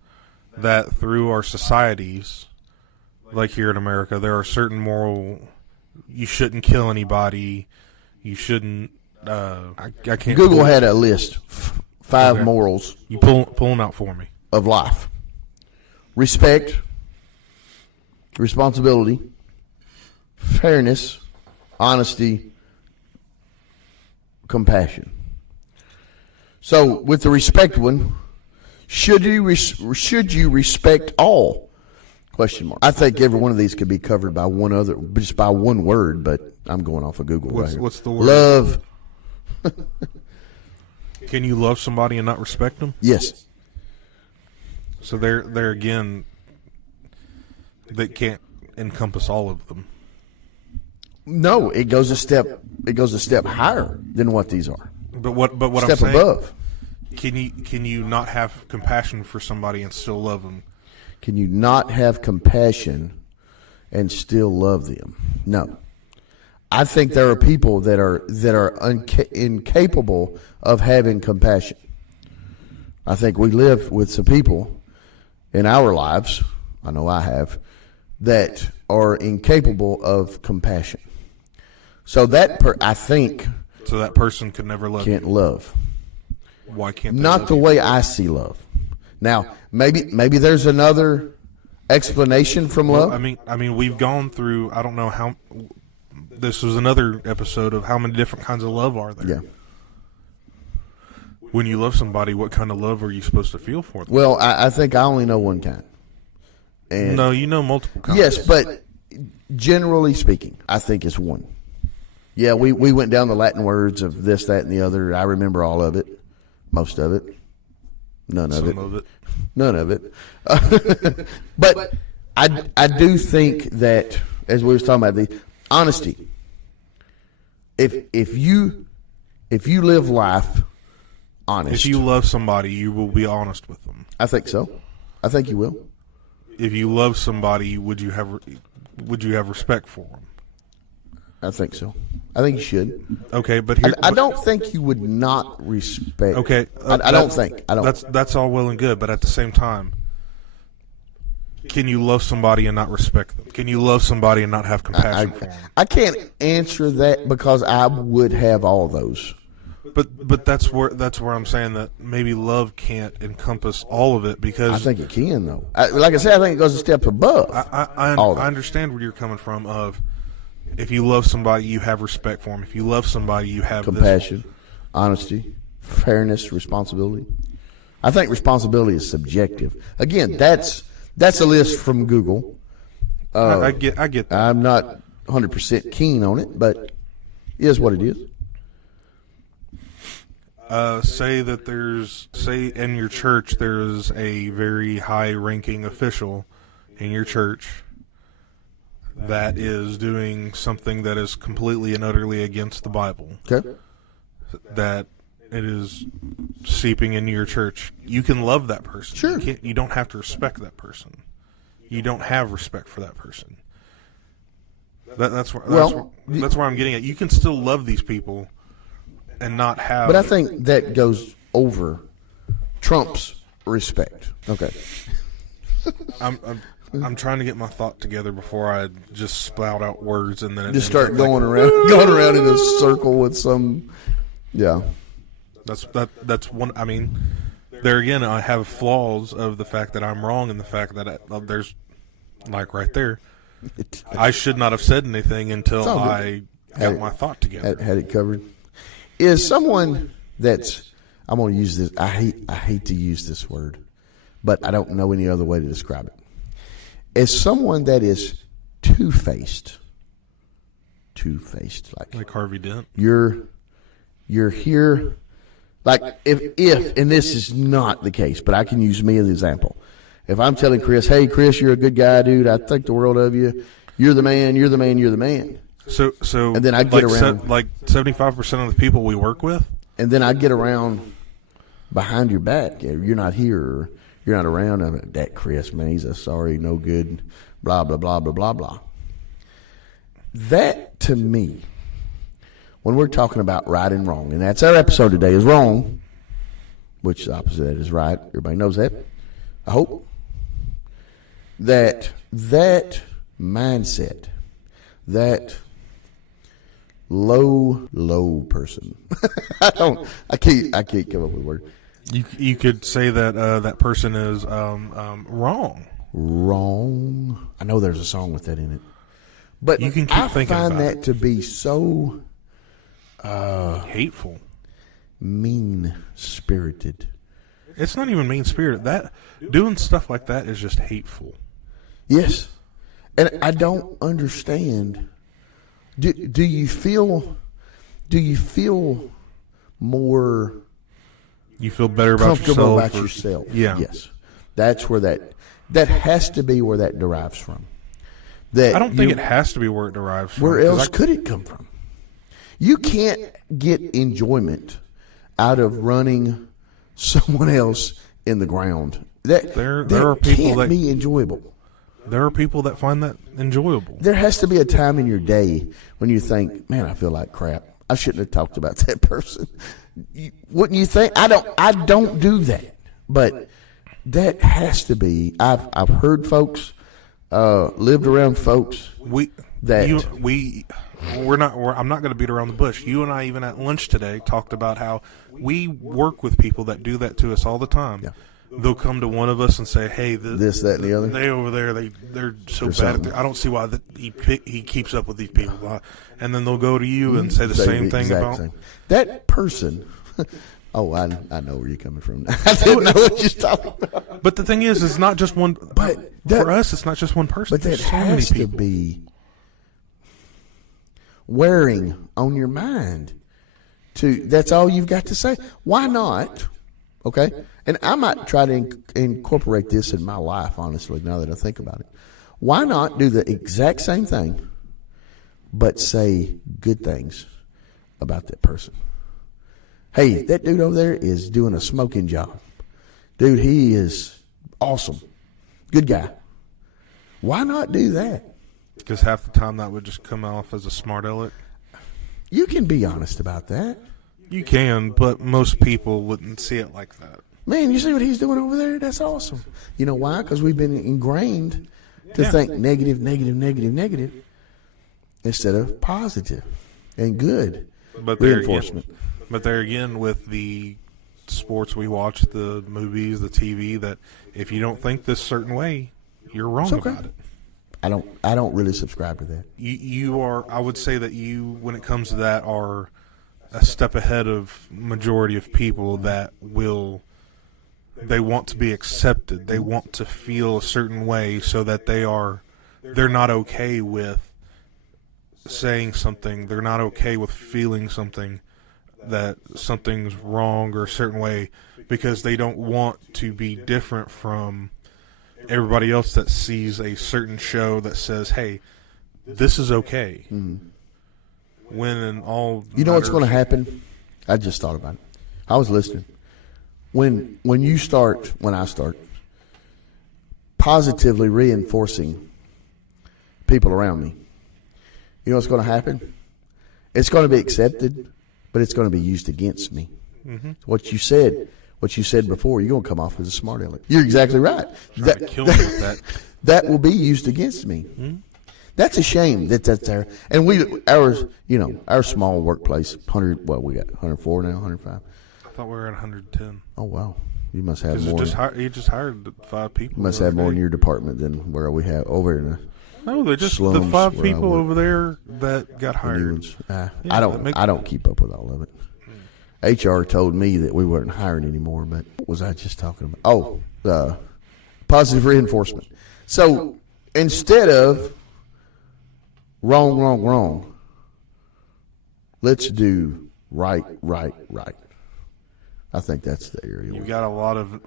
that through our societies, like here in America, there are certain moral. You shouldn't kill anybody. You shouldn't. I can't. Google had a list, 5 Okay. morals You pull them out for me. of life: respect, responsibility, fairness, honesty, compassion. So, with the respect one, should you respect all? Question mark. I think every one of these could be covered by just by one word, but I'm going off of Google. right here. What's the word? Love. Can you love somebody and not respect them? Yes. So there again, that can't encompass all of them. No, it goes a step higher than what these are. But what I'm Step saying, above. can you not have compassion for somebody and still love them? Can you not have compassion and still love them? No. I think there are people that are incapable of having compassion. I think we live with some people in our lives, I know I have, that are incapable of compassion. So I think So that person could never love can't you. love. Why can't they Not love the you? way I see love. Now, maybe there's another explanation from love. I mean, we've gone through. I don't know how. This was another episode of how many different kinds of love are there. Yeah. When you love somebody, what kind of love are you supposed to feel for them? Well, I think I only know one kind. And No, you know multiple kinds. yes, but generally speaking, I think it's one. Yeah, we went down the Latin words of this, that, and the other. I remember all of it, most of it, none of it. Some of it. None of it. But I do think that, as we were talking about, the honesty. If you live life honest, If you love somebody, you will be honest with them. I think so. I think you will. If you love somebody, would you have respect for them? I think so. I think you should. Okay, but here, I don't think you would not respect. Okay, I don't think. I don't. That's all well and good, but at the same time, can you love somebody and not respect them? Can you love somebody and not have compassion for them? I can't answer that because I would have all those. But that's where I'm saying that maybe love can't encompass all of it because I think it can, though. Like I said, I think it goes a step above. I all of it. understand where you're coming from. Of if you love somebody, you have respect for them. If you love somebody, you have Compassion, honesty, fairness, responsibility. I think responsibility is subjective. Again, that's a list from Google. I get that. I'm not 100% keen on it, but it is what it is. Say in your church there's a very high-ranking official in your church that is doing something that is completely and utterly against the Bible, Okay. that it is seeping into your church. You can love that person. Sure. You don't have to respect that person. You don't have respect for that person. That's where I'm getting at. You can still love these people and not have. But I think that goes over Trump's respect. Okay. I'm trying to get my thought together before I just spout out words and then Just start going around in a circle with some. Yeah. That's one. I mean, there again, I have flaws of the fact that I'm wrong and the fact that there's, like right there, I should not have said anything until I got my thought together. Had it covered. Is someone that's, I'm going to use this. I hate to use this word, but I don't know any other way to describe it. Is someone that is two-faced, like Like Harvey Dent. you're here Like if, and this is not the case, but I can use me as an example. If I'm telling Chris, hey, Chris, you're a good guy, dude. I think the world of you. You're the man. You're the man. You're the man. So, and then I get around like 75% of the people we work with. And then I get around behind your back. You're not here. Or you're not around. I'm like, that Chris, man, he's a sorry, no good, blah, blah, blah, blah, blah, blah. That, to me, when we're talking about right and wrong, and that's our episode today, is wrong, which the opposite of that is right. Everybody knows that, I hope. That mindset, that low person. I can't come up with a word. You could say that that person is wrong. Wrong. I know there's a song with that in it, but you can keep I thinking find about that it. to be so Hateful. mean-spirited. It's not even mean-spirited. That doing stuff like that is just hateful. Yes, and I don't understand. Do you feel more You feel better about comfortable yourself. about yourself? Yeah. Yes, that's where that has to be where that derives from. That I don't think it has to be where it derives from. Where 'cause else could it come from? You can't get enjoyment out of running someone else in the ground. There are people can't that- be enjoyable. There are people that find that enjoyable. There has to be a time in your day when you think, "Man, I feel like crap. I shouldn't have talked about that person." Wouldn't you think? I don't do that, but that has to be. I've heard folks, lived around folks. I'm not going to beat around the bush. You and I, even at lunch today, talked about how we work with people that do that to us all the time. Yeah. They'll come to one of us and say, "Hey, This, that, and the other." They over there, they're so There's bad. something. I don't see why he keeps up with these people." And then they'll go to you and say the same thing exact about same. That person. Oh, I know where you're coming from. I didn't know what you're talking about. But the thing is, it's not just one. But for us, it's not just one person. But that There's so many has to people. be wearing on your mind. That's all you've got to say. Why not? Okay, and I might try to incorporate this in my life. Honestly, now that I think about it, why not do the exact same thing, but say good things about that person? Hey, that dude over there is doing a smoking job. Dude, he is awesome. Good guy. Why not do that? Because half the time that would just come off as a smart aleck. You can be honest about that. You can, but most people wouldn't see it like that. Man, you see what he's doing over there? That's awesome. You know why? Because we've been ingrained to think negative, negative, negative, negative instead of positive and good But there reinforcement. again, with the sports we watch, the movies, the TV, that if you don't think this certain way, you're wrong okay. about it. I don't really subscribe to that. You are. I would say that you, when it comes to that, are a step ahead of majority of people that will. They want to be accepted. They want to feel a certain way, so that they're not okay with saying something. They're not okay with feeling something, that something's wrong or a certain way, because they don't want to be different from everybody else that sees a certain show that says, "Hey, this is okay." Mm-hmm. When in all, You know what's going to happen? I just thought about it. I was listening. When I start positively reinforcing people around me, you know what's going to happen? It's going to be accepted, but it's going to be used against me. Mm-hmm. What you said before, you're going to come off as a smart aleck. You're exactly right. try to kill me with that. That will be used against me. Mm-hmm. That's a shame that's there. And our small workplace, 100. Well, we got 104 now, 105. I thought we were at 110. Oh wow, you must have Because more. he just hired 5 people. You must the have other more in day. your department than where we have over in No, they're just the slums 5 where I people work. over there that got the new hired. ones. Yeah, I that make- don't keep up with all of it. HR told me that we weren't hiring anymore, but what was I just talking about? Oh, positive reinforcement. So instead of wrong, let's do right. I think that's the area. You got a lot of.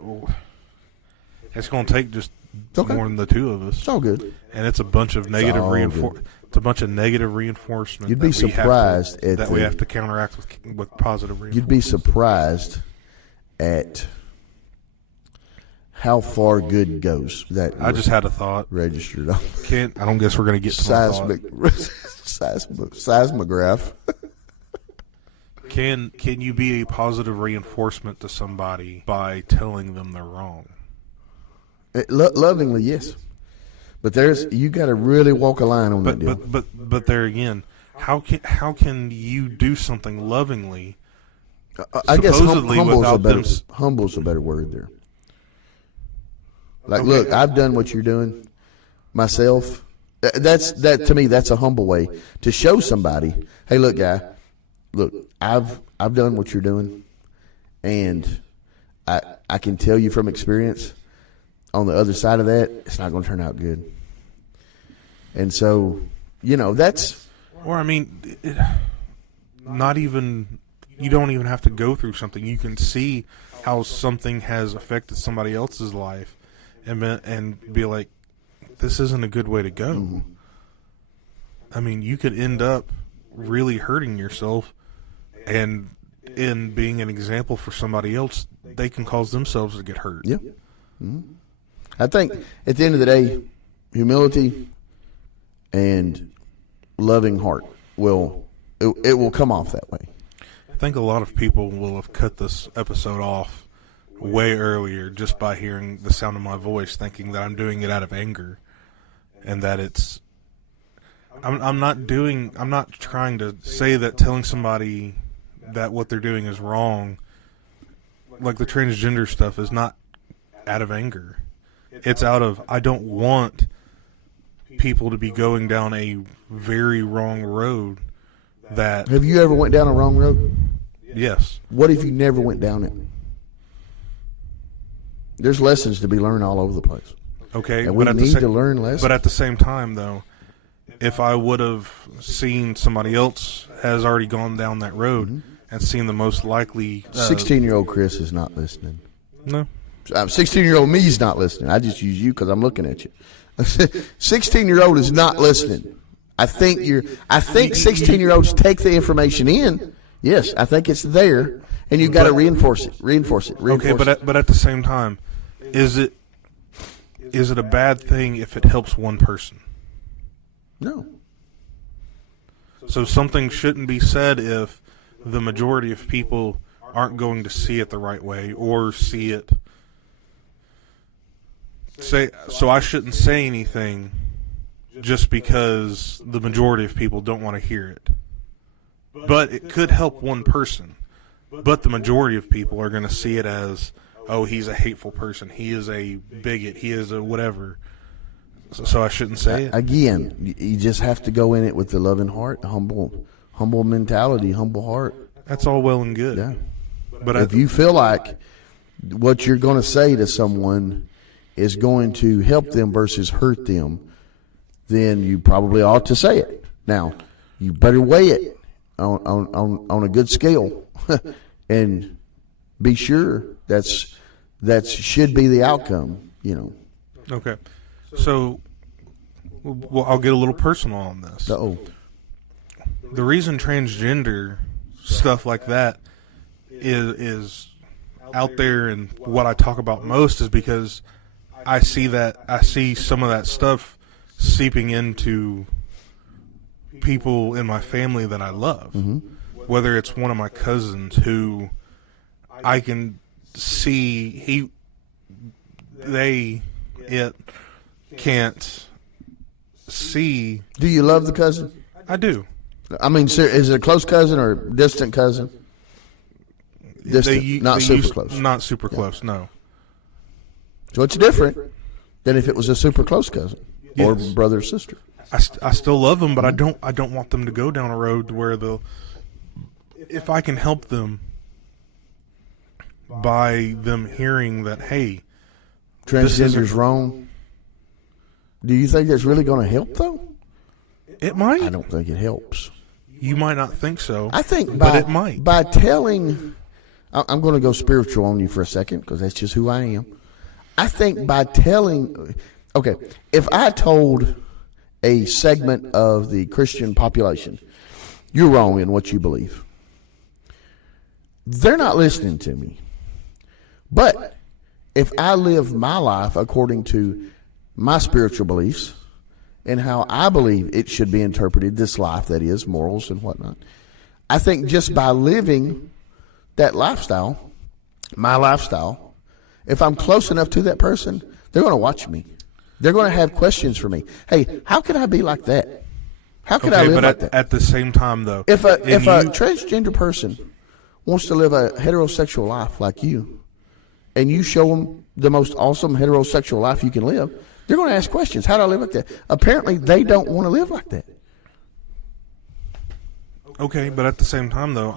It's going to take just Okay. more than the two of us, It's all good. and it's a bunch of negative all reinforcement. It's a bunch of negative reinforcement. You'd be that we have to- surprised at that we the- have to counteract with positive reinforcement. You'd be surprised at how far good goes. That I just had a thought. registered on I don't guess we're going to get to my thought. seismograph. Can you be a positive reinforcement to somebody by telling them they're wrong? Lovingly, yes. But you got to really walk a line on that deal. But there again, how can you do something lovingly? I guess supposedly without them humble's a better word there. Like, Okay. look, I've done what you're doing myself. That to me, that's a humble way to show somebody, hey, look, guy, look, I've done what you're doing, and I can tell you from experience, on the other side of that, it's not going to turn out good. And so, that's Or I mean, not even. You don't even have to go through something. You can see how something has affected somebody else's life, and be like, this isn't a good way to go. Mm-hmm. I mean, you could end up really hurting yourself, and in being an example for somebody else, they can cause themselves to get hurt. yeah. I think at the end of the day, humility and loving heart will come off that way. I think a lot of people will have cut this episode off way earlier just by hearing the sound of my voice, thinking that I'm doing it out of anger, and that it's. I'm not trying to say that telling somebody that what they're doing is wrong, like the transgender stuff, is not out of anger. It's out of, I don't want people to be going down a very wrong road. That Have you ever went down a wrong road? yes. What if you never went down it? There's lessons to be learned all over the place. Okay, And we but need to learn lessons. But at the same time, though, if I would have seen somebody else has already gone down that road and seen the most likely 16-year-old Chris is not listening. no, 16-year-old me is not listening. I just use you because I'm looking at you. 16-year-old is not listening. I think 16-year-olds take the information in. Yes, I think it's there, and you've got to reinforce it. okay, but at the same time, is it a bad thing if it helps one person? No. So something shouldn't be said if the majority of people aren't going to see it the right way or see it. So I shouldn't say anything just because the majority of people don't want to hear it. But it could help one person. But the majority of people are going to see it as, oh, he's a hateful person. He is a bigot. He is a whatever. So I shouldn't say it. Again, you just have to go in it with the loving heart, the humble mentality, humble heart. That's all well and good. Yeah. But If you feel like what you're going to say to someone is going to help them versus hurt them, then you probably ought to say it. Now, you better weigh it on a good scale and be sure that should be the outcome, Okay. So, well, I'll get a little personal on this. Uh-oh. The reason transgender stuff like that is out there and what I talk about most is because I see some of that stuff seeping into people in my family that I love. Mm-hmm. Whether it's one of my cousins who I can see it can't see. Do you love the cousin? I do. I mean, is it a close cousin or a distant cousin? Distant, not super close. Not super close, no. So it's different than if it was a super close cousin or Yes. brother or sister. I still love them, but I don't want them to go down a road where if I can help them by them hearing that, hey, Transgender's wrong. Do you think that's really going to help, though? it might. I don't think it helps. You might not think so. I think but it might. by telling I'm going to go spiritual on you for a second because that's just who I am. I think by telling, okay, if I told a segment of the Christian population, you're wrong in what you believe, they're not listening to me. But if I live my life according to my spiritual beliefs and how I believe it should be interpreted, this life that is, morals and whatnot, I think just by living that lifestyle, my lifestyle, if I'm close enough to that person, they're going to watch me. They're going to have questions for me. Hey, how could I be like that? How could I live like that? At the same time, though, if a transgender person wants to live a heterosexual life like you, and you show them the most awesome heterosexual life you can live, they're going to ask questions. How do I live like that? Apparently, they don't want to live like that. Okay, but at the same time, though,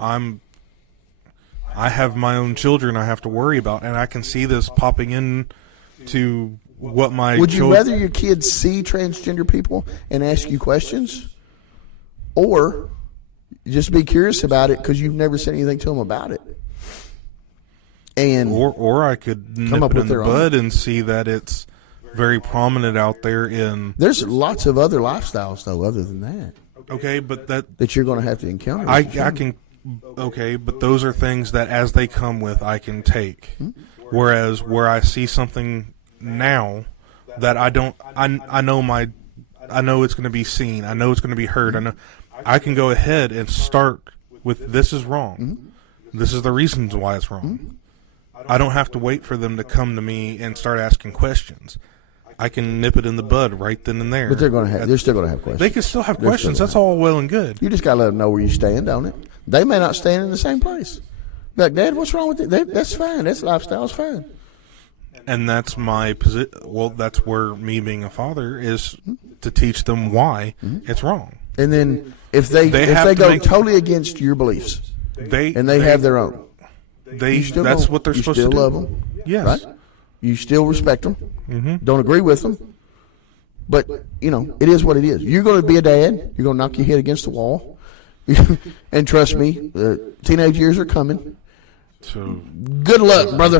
I have my own children I have to worry about, and I can see this popping in to what my Would you rather your kids see transgender people and ask you questions, or just be curious about it because you've never said anything to them about it? And or I could nip it in the bud and see that it's very prominent out there in. There's lots of other lifestyles though, other than that. Okay, but that you're going to have to encounter. I can. Okay, but those are things that as they come with, I can take. Whereas where I see something now that I don't, I know it's going to be seen. I know it's going to be heard. I know I can go ahead and start with this is wrong. This is the reasons why it's wrong. I don't have to wait for them to come to me and start asking questions. I can nip it in the bud right then and there. But they're still going to have questions. They can still have questions. That's all well and good. You just got to let them know where you stand on it. They may not stand in the same place. Like, Dad, what's wrong with it? That's fine. That's lifestyle's fine. And that's my position. Well, that's where me being a father is to teach them why it's wrong. And then if they go totally against your beliefs, they have their own. That's what they're supposed to do. You still love them. Yes. Right? You still respect them. Don't agree with them. But, it is what it is. You're going to be a dad. You're going to knock your head against the wall. And trust me, the teenage years are coming. So good luck, brother.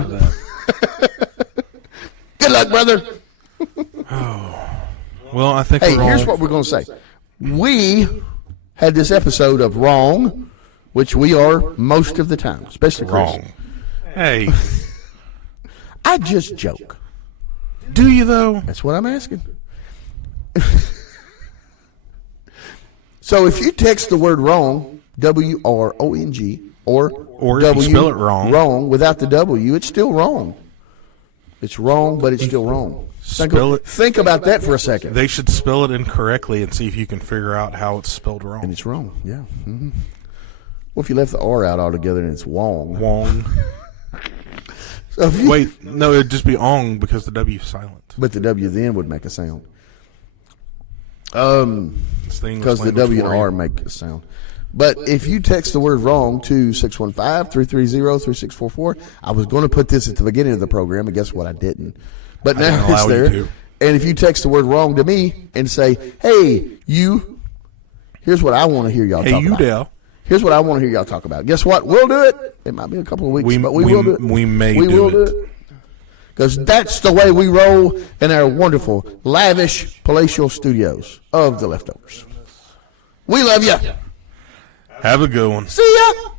Good luck, brother. Well, I think here's what we're going to say. We had this episode of Wrong, which we are most of the time, especially Chris. Wrong. Hey. I just joke. Do you, though? That's what I'm asking. So if you text the word wrong, WRONG, or if you spell it wrong without the W, it's still wrong. It's wrong, but it's still wrong. Think about that for a second. They should spell it incorrectly and see if you can figure out how it's spelled wrong. And it's wrong, yeah. Well, if you left the R out altogether and it's wong. Wong. So wait, no, it'd just be ong because the W is silent. But the W then would make a sound. Because the W and R make a sound. But if you text the word wrong to 615-330-3644, I was going to put this at the beginning of the program, and guess what? I didn't. But now it's there. And if you text the word wrong to me and say, hey, here's what I want to hear y'all talk about. Dale. Here's what I want to hear y'all talk about. Guess what? We'll do it. It might be a couple of weeks, but we will do it. We will do it. Because that's the way we roll in our wonderful, lavish, palatial studios of The Leftovers. We love you. Have a good one. See ya.